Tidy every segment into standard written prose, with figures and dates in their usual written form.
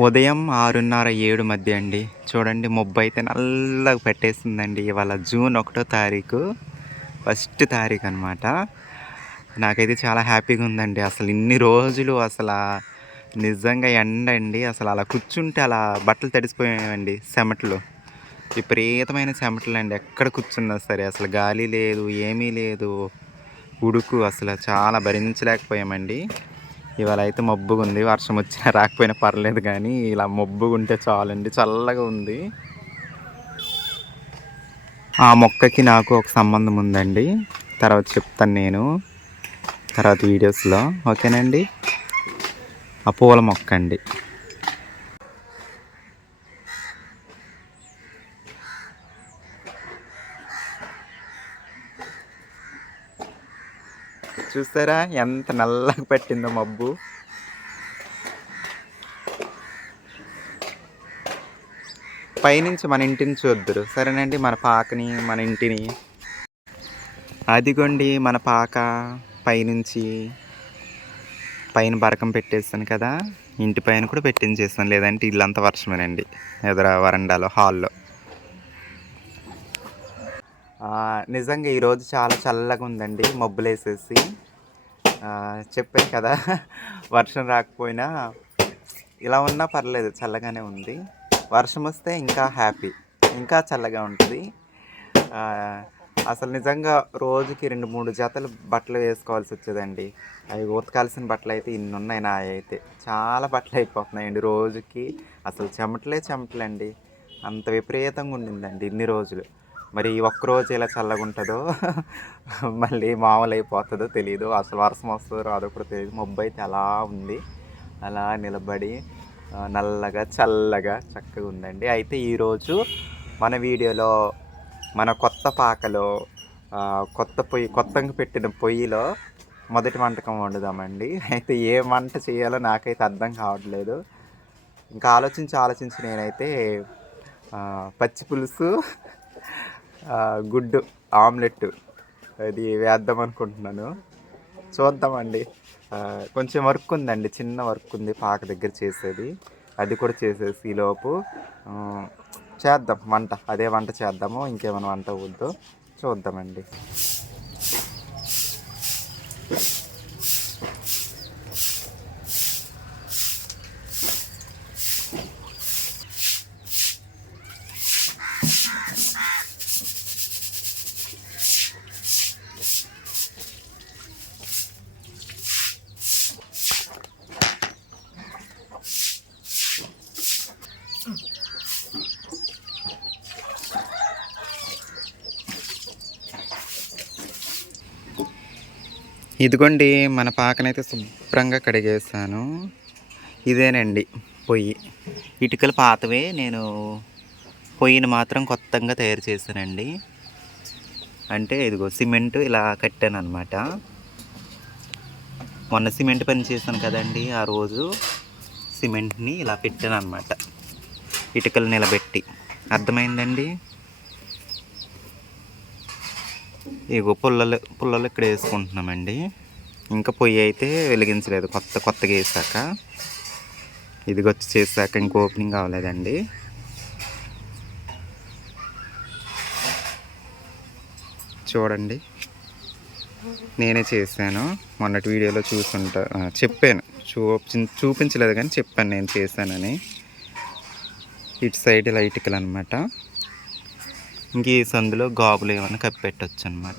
ఉదయం 6:30, 7 మధ్య అండి. చూడండి మబ్బయితే నల్లగా పెట్టేసిందండి. ఇవాళ జూన్ 1 తారీఖు. ఫస్ట్ తారీఖనమాట. నాకైతే చాలా హ్యాపీగా ఉందండి. అసలు ఇన్ని రోజులు నిజంగా ఎండండి. అలా కూర్చుంటే అలా బట్టలు తడిసిపోయాయండి చెమటలు. విపరీతమైన చెమటలండి. ఎక్కడ కూర్చున్నా సరే అసలు గాలి లేదు, ఏమీ లేదు. ఉడుకు చాలా భరించలేకపోయామండి. ఇవాళ అయితే మబ్బుగుంది. వర్షం వచ్చినా రాకపోయినా పర్లేదు కానీ ఇలా మబ్బుగుంటే చాలండి. చల్లగా ఉంది. ఆ మొక్కకి నాకు ఒక సంబంధం ఉందండి. తర్వాత చెప్తాను నేను తర్వాత వీడియోస్లో. ఓకేనండి. ఆ పూల మొక్క అండి. చూసారా ఎంత నల్లగా పట్టిందో మబ్బు. పైనుంచి మన ఇంటిని చూద్దరు సరేనండి. మన పాకని, మన ఇంటిని. అదిగోండి మన పాక. పైనుంచి పైన బరకం పెట్టేస్తాను కదా, ఇంటి పైన కూడా పెట్టించేస్తాను. లేదంటే ఇల్లంతా వర్షమేనండి. ఎదుర వరండాలో, హాల్లో. నిజంగా ఈరోజు చాలా చల్లగా ఉందండి. మబ్బులేసేసి చెప్పాను కదా, వర్షం రాకపోయినా ఇలా ఉన్నా పర్లేదు, చల్లగానే ఉంది. వర్షం వస్తే ఇంకా హ్యాపీ, ఇంకా చల్లగా ఉంటుంది. అసలు నిజంగా రోజుకి 2-3 జతలు బట్టలు వేసుకోవాల్సి వచ్చేదండి. అవి ఉతకాల్సిన బట్టలు అయితే ఇన్ని ఉన్నాయి. నా అయితే చాలా బట్టలు అయిపోతున్నాయండి రోజుకి. అసలు చెమటలండి. అంత విపరీతంగా ఉండిందండి ఇన్ని రోజులు. మరి ఒక్కరోజు ఇలా చల్లగా ఉంటుందో మళ్ళీ మామూలు అయిపోతుందో తెలియదు. అసలు వర్షం వస్తుందో రాదో కూడా తెలియదు. మబ్బు అయితే అలా ఉంది. అలా నిలబడి నల్లగా చల్లగా చక్కగా ఉందండి. అయితే ఈరోజు మన వీడియోలో మన కొత్త పాకలో కొత్తగా పెట్టిన పొయ్యిలో మొదటి వంటకం వండుదామండి. అయితే ఏ వంట చేయాలో నాకైతే అర్థం కావట్లేదు. ఇంకా ఆలోచించి నేనైతే పచ్చి పులుసు, గుడ్డు ఆమ్లెట్ అది వేద్దాం అనుకుంటున్నాను. చూద్దామండి. కొంచెం వర్క్ ఉందండి, చిన్న వర్క్ ఉంది పాక దగ్గర చేసేది. అది కూడా చేసేసి ఈలోపు చేద్దాం వంట. అదే వంట చేద్దాము, ఇంకేమైనా వంట వద్దో చూద్దామండి. ఇదిగోండి మన పాకనైతే శుభ్రంగా కడిగేసాను. ఇదేనండి పొయ్యి. ఇటుకలు పాతవే, నేను పొయ్యిని మాత్రం కొత్తగా తయారు చేశానండి. అంటే ఇదిగో సిమెంట్ ఇలా కట్టాను అనమాట. మొన్న సిమెంట్ పని చేశాను కదండి, ఆ రోజు సిమెంట్ని ఇలా పెట్టాను అనమాట, ఇటుకలు నిలబెట్టి. అర్థమైందండి. ఇగో పుల్లలు ఇక్కడ వేసుకుంటున్నామండి. ఇంకా పొయ్యి అయితే వెలిగించలేదు, కొత్తగా వేసాక. ఇదిగొచ్చి చేసాక ఇంక ఓపెనింగ్ అవ్వలేదండి. చూడండి, నేనే చేశాను. మొన్నటి వీడియోలో చెప్పాను, చూపించలేదు కానీ చెప్పాను నేను చేశానని. ఇటు సైడ్ ఇలా ఇటుకలు అనమాట. ఇంక ఈ సందులో గాబులు ఏమైనా కప్పెట్టచ్చు అనమాట.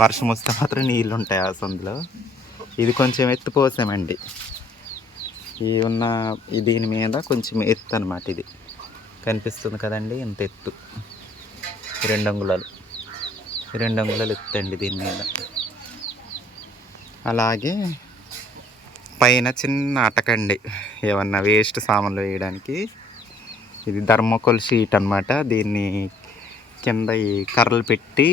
వర్షం వస్తే మాత్రం నీళ్ళు ఉంటాయి ఆ సందులో. ఇది కొంచెం ఎత్తు పోసామండి. దీని మీద కొంచెం ఎత్తు అనమాట. ఇది కనిపిస్తుంది కదండి, ఇంత ఎత్తు. 2 అంగుళాలు ఎత్తు అండి దీని మీద. అలాగే పైన చిన్న అటకండి, ఏమన్నా వేస్ట్ సామాన్లు వేయడానికి. ఇది థర్మోకోల్ షీట్ అనమాట. దీన్ని కింద ఈ కర్రలు పెట్టి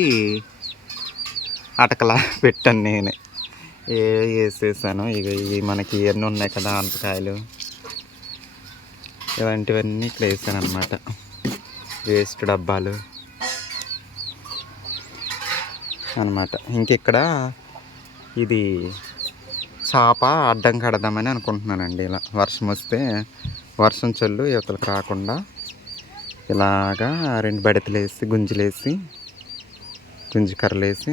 అటకలా పెట్టాను నేనే. వేసేసాను. ఇక ఇవి మనకి ఇవన్నీ ఉన్నాయి కదా, అంతకాయలు ఇలాంటివన్నీ ఇక్కడ వేసాను అనమాట. వేస్ట్ డబ్బాలు అనమాట. ఇంకెక్కడ ఇది చేప అడ్డం కడదామని అనుకుంటున్నానండి. ఇలా వర్షం వస్తే వర్షం చల్లు యువతలకు రాకుండా ఇలాగా 2 బడతలేసి గుంజి కర్రలేసి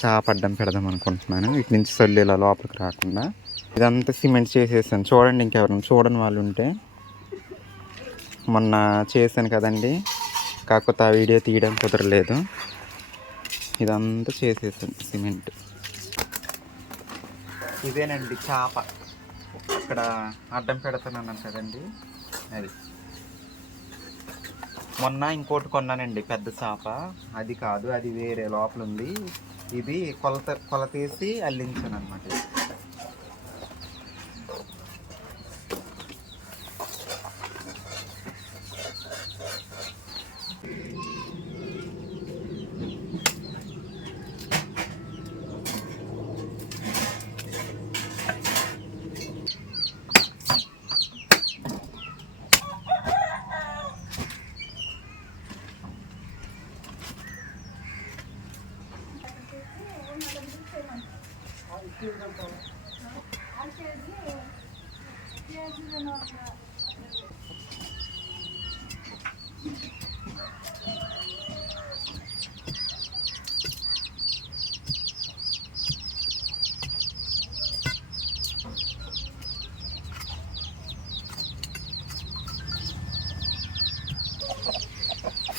చాప అడ్డం పెడదాం అనుకుంటున్నాను. ఇటు నుంచి చల్లు ఇలా లోపలికి రాకుండా. ఇదంతా సిమెంట్ చేసేసాను. చూడండి, ఇంకెవరైనా చూడని వాళ్ళు ఉంటే మొన్న చేశాను కదండి, కాకపోతే ఆ వీడియో తీయడం కుదరలేదు. ఇదంతా చేసేసాను సిమెంట్. ఇదేనండి చాప, ఇక్కడ అడ్డం పెడతానన్నాను కదండి, అది. మొన్న ఇంకోటి కొన్నానండి, పెద్ద చాప. అది కాదు, అది వేరే లోపల ఉంది. ఇది కొలతేసి అల్లించాను అనమాట.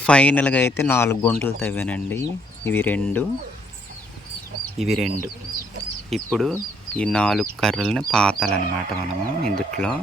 ఫైనల్గా అయితే 4 గుంటలు తవ్వానండి. ఇవి రెండు. ఇప్పుడు ఈ 4 కర్రల్ని పాతాలన్నమాట మనము ఇందుట్లో.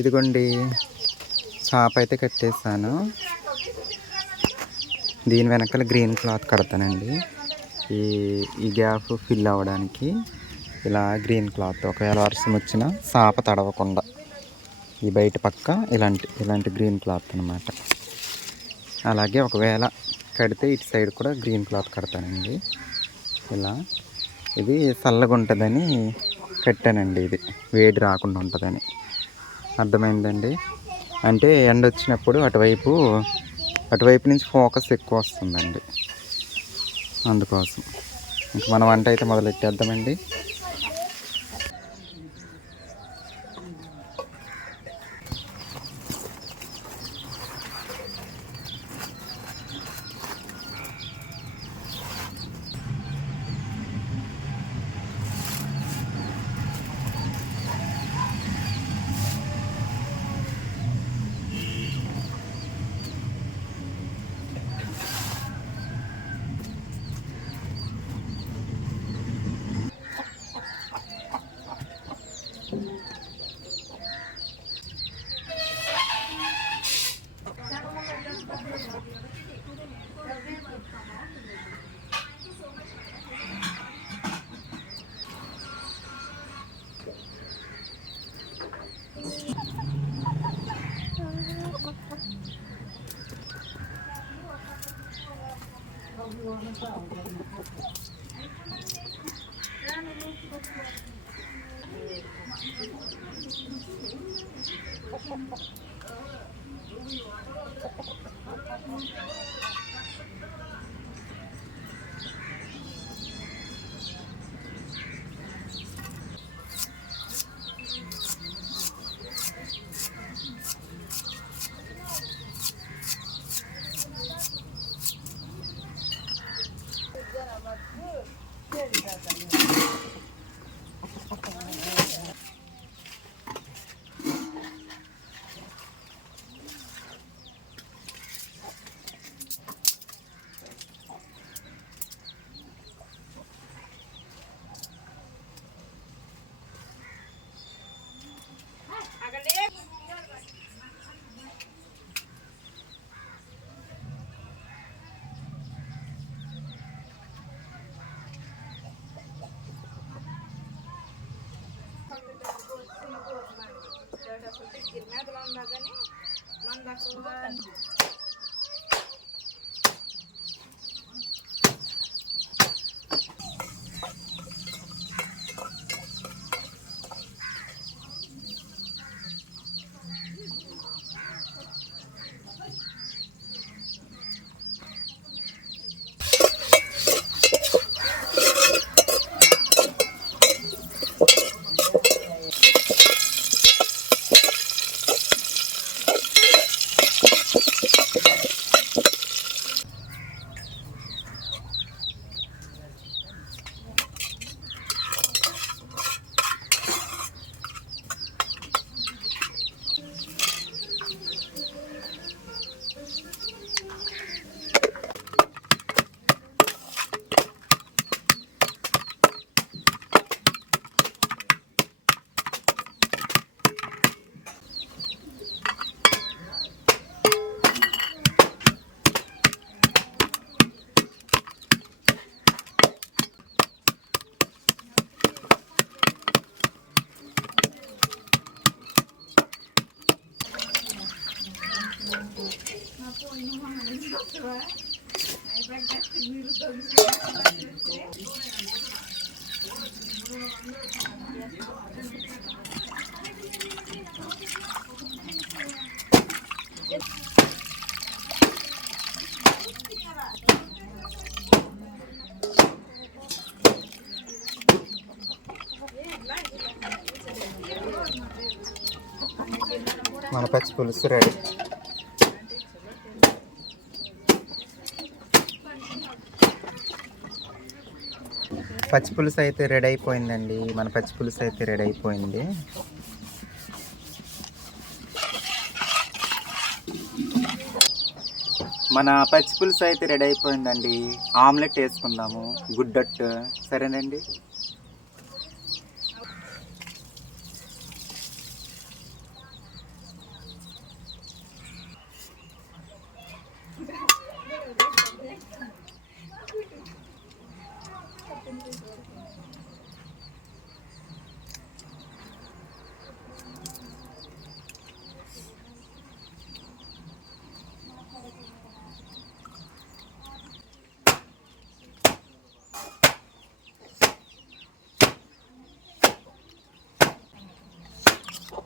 ఇదిగోండి, చాప అయితే కట్టేసాను. దీని వెనకాల గ్రీన్ క్లాత్ కడతానండి. ఈ గ్యాప్ ఫిల్ అవ్వడానికి ఇలా గ్రీన్ క్లాత్, ఒకవేళ వర్షం వచ్చినా చాప తడవకుండా ఈ బయట పక్క ఇలాంటి గ్రీన్ క్లాత్ అనమాట. అలాగే ఒకవేళ కడితే ఇటు సైడ్ కూడా గ్రీన్ క్లాత్ కడతానండి. ఇలా ఇది చల్లగా ఉంటుందని కట్టానండి. ఇది వేడి రాకుండా ఉంటుందని. అర్థమైందండి. అంటే ఎండ వచ్చినప్పుడు అటువైపు నుంచి ఫోకస్ ఎక్కువ వస్తుందండి, అందుకోసం. ఇంక మనం వంట అయితే మొదలెట్టేద్దామండి. మన పచ్చి పులుసు రెడీ. పచ్చి పులుసు అయితే రెడీ అయిపోయిందండి. మన పచ్చి పులుసు అయితే రెడీ అయిపోయింది. మన పచ్చి పులుసు అయితే రెడీ అయిపోయిందండి. ఆమ్లెట్ వేసుకుందాము, గుడ్డట్టు. సరేనండి.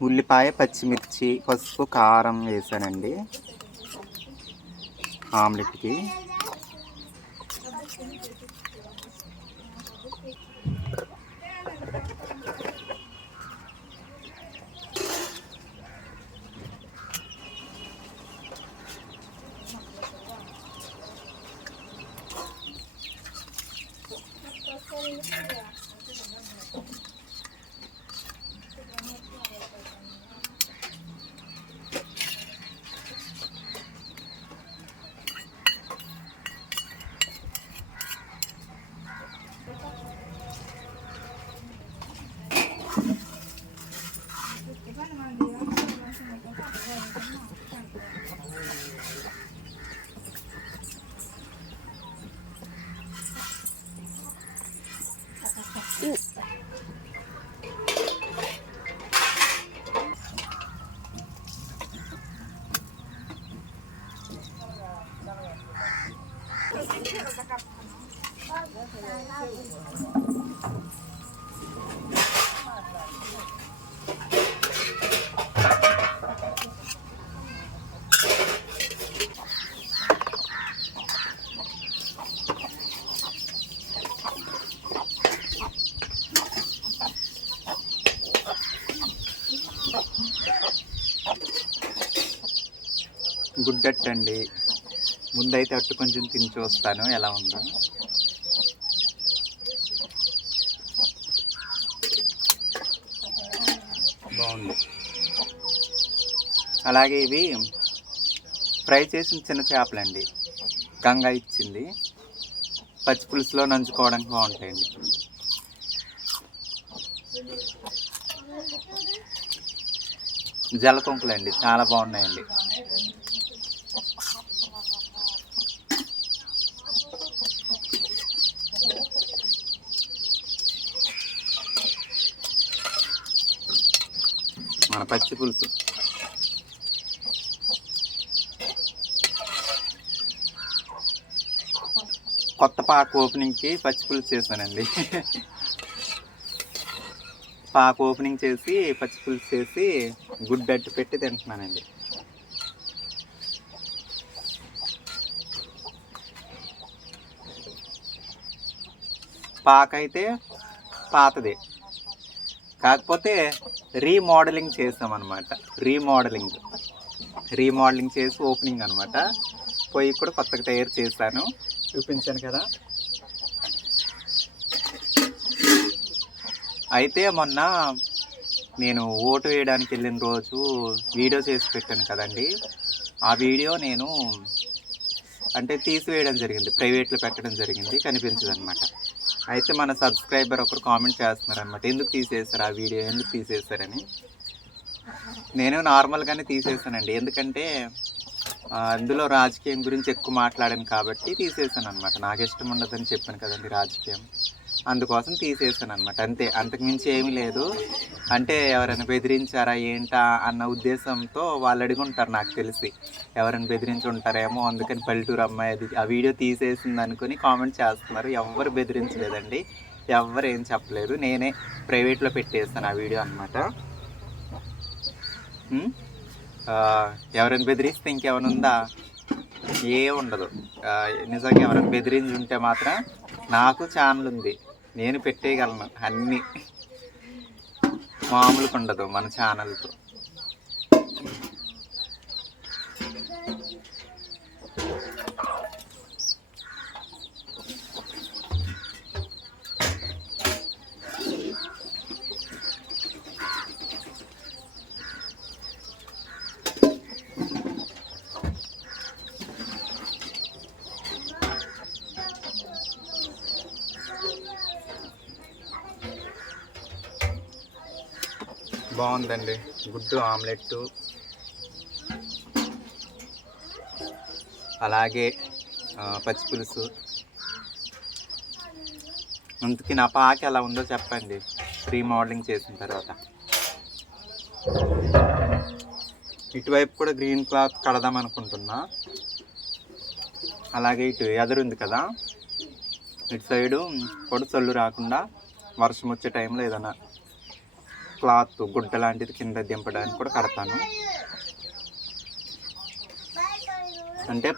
ఉల్లిపాయ, పచ్చిమిర్చి, పసుపు, కారం వేసానండి ఆమ్లెట్కి. గుడ్డట్టండి. ముందైతే అట్టు కొంచెం తిని చూస్తాను ఎలా ఉందో. బాగుంది. అలాగే ఇవి ఫ్రై చేసిన చిన్న చేపలండి, గంగా ఇచ్చింది. పచ్చి పులుసులో నంచుకోవడానికి బాగుంటాయండి. జలకొంకులండి, చాలా బాగున్నాయండి. మన పచ్చి పులుసు కొత్త పాక ఓపెనింగ్కి పచ్చి పులుసు చేశానండి. పాక ఓపెనింగ్ చేసి పచ్చి పులుసు చేసి గుడ్డు అట్టు పెట్టి తింటున్నానండి. పాక అయితే పాతదే, కాకపోతే రీమోడలింగ్ చేసామన్నమాట. రీమోడలింగ్ చేసి ఓపెనింగ్ అనమాట. పొయ్యి కూడా కొత్తగా తయారు చేశాను, చూపించాను కదా. అయితే మొన్న నేను ఓటు వేయడానికి వెళ్ళిన రోజు వీడియో చేసి పెట్టాను కదండి. ఆ వీడియో నేను అంటే తీసివేయడం జరిగింది, ప్రైవేట్లో పెట్టడం జరిగింది, కనిపించదు అనమాట. అయితే మన సబ్స్క్రైబర్ ఒకరు కామెంట్ చేస్తున్నారు అనమాట, ఎందుకు తీసేశారు ఆ వీడియో, ఎందుకు తీసేశారని. నేను నార్మల్గానే తీసేసానండి, ఎందుకంటే అందులో రాజకీయం గురించి ఎక్కువ మాట్లాడాను కాబట్టి తీసేసాను అనమాట. నాకు ఇష్టం ఉండదని చెప్పాను కదండి రాజకీయం, అందుకోసం తీసేసాను అనమాట. అంతే, అంతకుమించి ఏమీ లేదు. అంటే ఎవరైనా బెదిరించారా ఏంటా అన్న ఉద్దేశంతో వాళ్ళు అడుగుంటారు నాకు తెలిసి, ఎవరైనా బెదిరించి ఉంటారేమో, అందుకని పల్లెటూరు అమ్మాయి అది ఆ వీడియో తీసేసింది అనుకుని కామెంట్ చేస్తున్నారు. ఎవరు బెదిరించలేదండి, ఎవరు ఏం చెప్పలేదు, నేనే ప్రైవేట్లో పెట్టేస్తాను ఆ వీడియో అనమాట. ఎవరైనా బెదిరిస్తే ఇంకేమైనా ఉందా? ఏ ఉండదు. నిజంగా ఎవరైనా బెదిరించి ఉంటే మాత్రం నాకు ఛానల్ ఉంది, నేను పెట్టేయగలను అన్నీ, మామూలుగా ఉండదు మన ఛానల్తో. బాగుందండి గుడ్డు ఆమ్లెట్, అలాగే పచ్చి పులుసు. అందుకే నా పాక ఎలా ఉందో చెప్పండి రీమోడలింగ్ చేసిన తర్వాత. ఇటువైపు కూడా గ్రీన్ క్లాత్ కడదాం అనుకుంటున్నా. అలాగే ఇటు ఎదురుంది కదా, ఇటు సైడు కూడా చల్లు రాకుండా వర్షం వచ్చే టైంలో ఏదైనా క్లాత్ గుడ్డ లాంటిది కింద దింపడానికి కూడా కడతాను. అంటే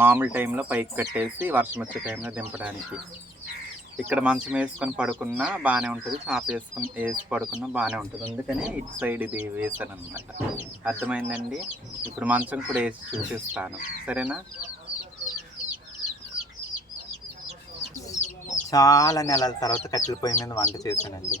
మామూలు టైంలో పైకి కట్టేసి వర్షం వచ్చే టైంలో దింపడానికి. ఇక్కడ మంచం వేసుకొని పడుకున్నా బాగానే ఉంటుంది, చాప వేసి పడుకున్నా బాగానే ఉంటుంది, అందుకని ఇటు సైడ్ ఇది వేసాను అనమాట. అర్థమైందండి. ఇప్పుడు మంచం కూడా వేసి చూపిస్తాను, సరేనా. చాలా నెలల తర్వాత కట్టెల పొయ్యి మీద వంట చేశానండి.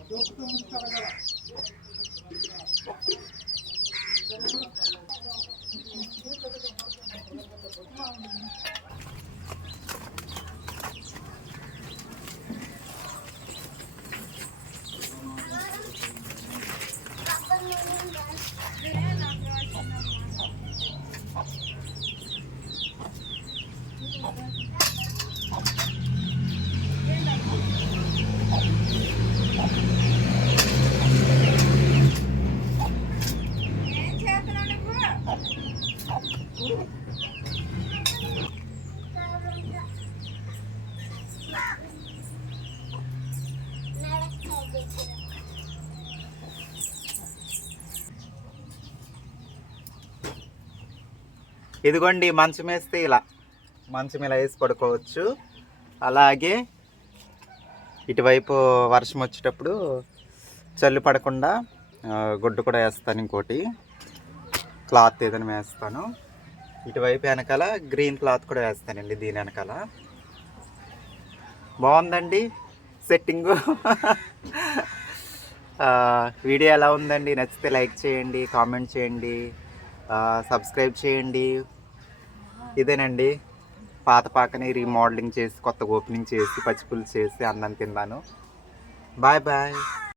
ఇదిగోండి మంచం వేస్తే మంచం ఇలా వేసి పడుకోవచ్చు. అలాగే ఇటువైపు వర్షం వచ్చేటప్పుడు చల్లు పడకుండా గుడ్డు కూడా వేస్తాను, ఇంకోటి క్లాత్ ఏదైనా వేస్తాను. ఇటువైపు వెనకాల గ్రీన్ క్లాత్ కూడా వేస్తానండి, దీని వెనకాల. బాగుందండి సెట్టింగు. వీడియో ఎలా ఉందండి? నచ్చితే లైక్ చేయండి, కామెంట్ చేయండి, సబ్స్క్రైబ్ చేయండి. ఇదేనండి పాత పాకని రీమోడలింగ్ చేసి కొత్తగా ఓపెనింగ్ చేసి పచ్చిపులుసు చేసి అన్నం తిన్నాను. Bye bye.